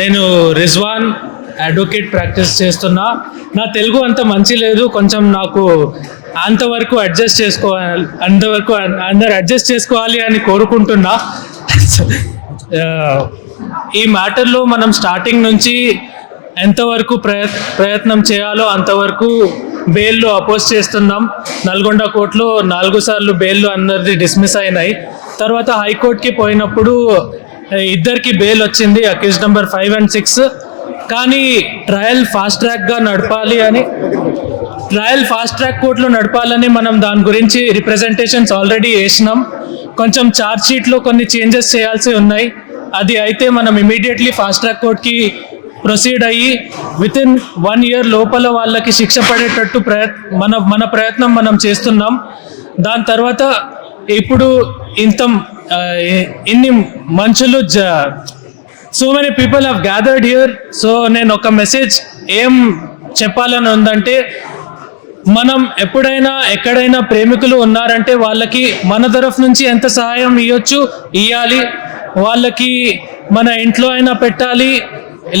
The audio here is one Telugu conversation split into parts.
నేను రిజ్వాన్ అడ్వకేట్ ప్రాక్టీస్ చేస్తున్నా. నా తెలుగు అంత మంచి లేదు. కొంచెం నాకు అంతవరకు అడ్జస్ట్ చేసుకోవాలి అంతవరకు అందరు అడ్జస్ట్ చేసుకోవాలి అని కోరుకుంటున్నా. ఈ మ్యాటర్లో మనం స్టార్టింగ్ నుంచి ఎంతవరకు ప్రయత్ ప్రయత్నం చేయాలో అంతవరకు బెయిల్లో అపోజ్ చేస్తున్నాం. నల్గొండ కోర్టులో నాలుగు సార్లు బెయిల్లో అందరిది డిస్మిస్ అయినాయి. తర్వాత హైకోర్టుకి పోయినప్పుడు ఇద్దరికి బెయిల్ వచ్చింది accused number five and six కానీ ట్రయల్ ఫాస్ట్ ట్రాక్గా నడపాలి అని ట్రయల్ ఫాస్ట్ ట్రాక్ కోర్టులో నడపాలని మనం దాని గురించి రిప్రజెంటేషన్స్ ఆల్రెడీ వేసినాం. కొంచెం ఛార్జ్ షీట్లో కొన్ని చేంజెస్ చేయాల్సి ఉన్నాయి. అది అయితే మనం ఇమీడియట్లీ ఫాస్ట్ ట్రాక్ కోర్ట్కి ప్రొసీడ్ అయ్యి విత్ ఇన్ వన్ ఇయర్ లోపల వాళ్ళకి శిక్ష పడేటట్టు ప్రయత్ మన మన ప్రయత్నం మనం చేస్తున్నాం. దాని తర్వాత ఇప్పుడు ఇంత ఇన్ని మనుషులు జ so many people have gathered here so నేను ఒక మెసేజ్ ఏం చెప్పాలని ఉందంటే మనం ఎప్పుడైనా ఎక్కడైనా ప్రేమికులు ఉన్నారంటే వాళ్ళకి మన తరఫు నుంచి ఎంత సహాయం ఇవ్వచ్చు ఇవ్వాలి వాళ్ళకి మన ఇంట్లో అయినా పెట్టాలి.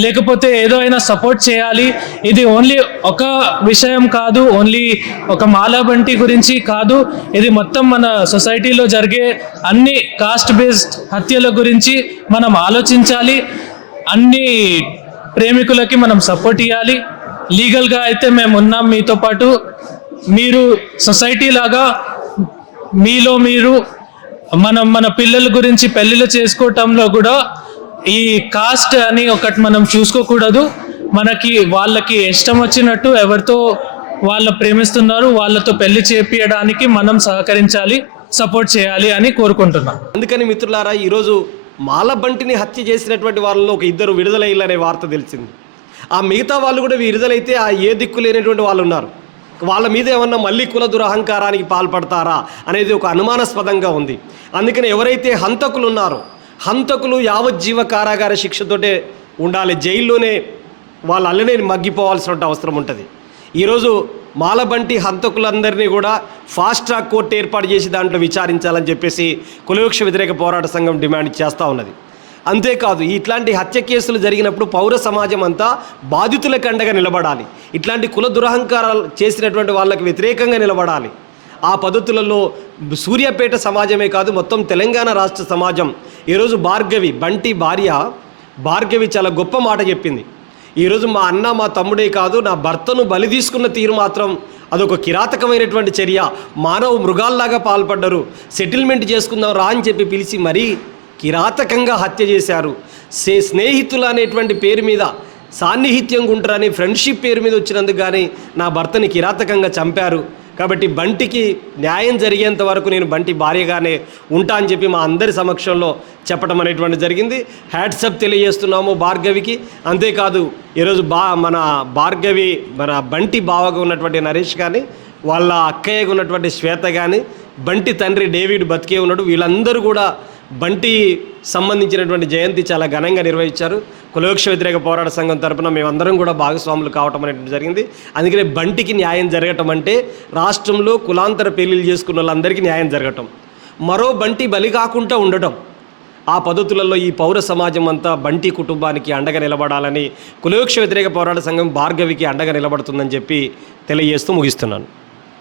లేకపోతే ఏదో అయినా సపోర్ట్ చేయాలి. ఇది ఓన్లీ ఒక విషయం కాదు ఓన్లీ ఒక మాలా బంటి గురించి కాదు. ఇది మొత్తం మన సొసైటీలో జరిగే అన్ని కాస్ట్ బేస్డ్ హత్యల గురించి మనం ఆలోచించాలి. అన్ని ప్రేమికులకి మనం సపోర్ట్ ఇవ్వాలి లీగల్గా అయితే మేము ఉన్నాం మీతో పాటు. మీరు సొసైటీ లాగా మీలో మీరు మనం మన పిల్లల గురించి పెళ్ళిళ్ళు చేసుకోవటంలో కూడా ఈ కాస్ట్ అని ఒకటి మనం చూసుకోకూడదు. మనకి వాళ్ళకి ఇష్టం వచ్చినట్టు ఎవరితో వాళ్ళ ప్రేమిస్తున్నారు వాళ్ళతో పెళ్ళి చేపించడానికి మనం సహకరించాలి సపోర్ట్ చేయాలి అని కోరుకుంటున్నాం. అందుకని మిత్రులారా ఈరోజు మాలబంటిని హత్య చేసినటువంటి వాళ్ళలో ఒక ఇద్దరు విడుదలయ్యారనే వార్త తెలిసింది. ఆ మిగతా వాళ్ళు కూడా విడుదలైతే ఆ ఏ దిక్కు లేనటువంటి వాళ్ళు ఉన్నారు. వాళ్ళ మీద ఏమన్నా మళ్ళీ కుల దురహంకారానికి పాల్పడతారా అనేది ఒక అనుమానాస్పదంగా ఉంది. అందుకని ఎవరైతే హంతకులు ఉన్నారో హంతకులు యావజ్జీవ కారాగార శిక్షతోటే ఉండాలి. జైల్లోనే వాళ్ళ అల్లనే మగ్గిపోవాల్సిన అవసరం ఉంటుంది. ఈరోజు మాలబంటి హంతకులందరినీ కూడా ఫాస్ట్ ట్రాక్ కోర్టు ఏర్పాటు చేసి దాంట్లో విచారించాలని చెప్పేసి కులవృక్ష వ్యతిరేక పోరాట సంఘం డిమాండ్ చేస్తూ ఉన్నది. అంతేకాదు ఇట్లాంటి హత్య కేసులు జరిగినప్పుడు పౌర సమాజం అంతా బాధితుల కండగా నిలబడాలి. ఇట్లాంటి కుల దురహంకారాలు చేసినటువంటి వాళ్ళకి వ్యతిరేకంగా నిలబడాలి. ఆ పద్ధతులలో సూర్యాపేట సమాజమే కాదు మొత్తం తెలంగాణ రాష్ట్ర సమాజం. ఈరోజు భార్గవి బంటి భార్య భార్గవి చాలా గొప్ప మాట చెప్పింది. ఈరోజు మా అన్న మా తమ్ముడే కాదు నా భర్తను బలి తీసుకున్న తీరు మాత్రం అదొక కిరాతకమైనటువంటి చర్య. మానవ మృగాల్లాగా పాల్పడ్డరు. సెటిల్మెంట్ చేసుకుందాం రా అని చెప్పి పిలిచి మరీ కిరాతకంగా హత్య చేశారు. సే స్నేహితులు అనేటువంటి పేరు మీద సాన్నిహిత్యం గుంటారని ఫ్రెండ్షిప్ పేరు మీద వచ్చినందుకు కానీ నా భర్తని కిరాతకంగా చంపారు. కాబట్టి బంటికి న్యాయం జరిగేంత వరకు నేను బంటి భార్యగానే ఉంటా అని చెప్పి మా అందరి సమక్షంలో చెప్పడం అనేటువంటి జరిగింది. హ్యాట్సప్ తెలియజేస్తున్నాము భార్గవికి. అంతేకాదు ఈరోజు బా మన భార్గవి మన బంటి బావగా ఉన్నటువంటి నరేష్ కానీ వాళ్ళ అక్కయ్యకు ఉన్నటువంటి శ్వేత కానీ బంటి తండ్రి డేవిడ్ బతికే ఉన్నాడు. వీళ్ళందరూ కూడా బంటి సంబంధించినటువంటి జయంతి చాలా ఘనంగా నిర్వహించారు. కులవృక్ష వ్యతిరేక పోరాట సంఘం తరపున మేమందరం కూడా భాగస్వాములు కావటం అనేటువంటి జరిగింది. అందుకనే బంటికి న్యాయం జరగటం అంటే రాష్ట్రంలో కులాంతర పెళ్ళిళ్ళు చేసుకున్న వాళ్ళందరికీ న్యాయం జరగటం. మరో బంటి బలి కాకుండా ఉండటం. ఆ పద్ధతులలో ఈ పౌర సమాజం అంతా బంటి కుటుంబానికి అండగా నిలబడాలని కులవృక్ష వ్యతిరేక పోరాట సంఘం భార్గవికి అండగా నిలబడుతుందని చెప్పి తెలియజేస్తూ ముగిస్తున్నాను.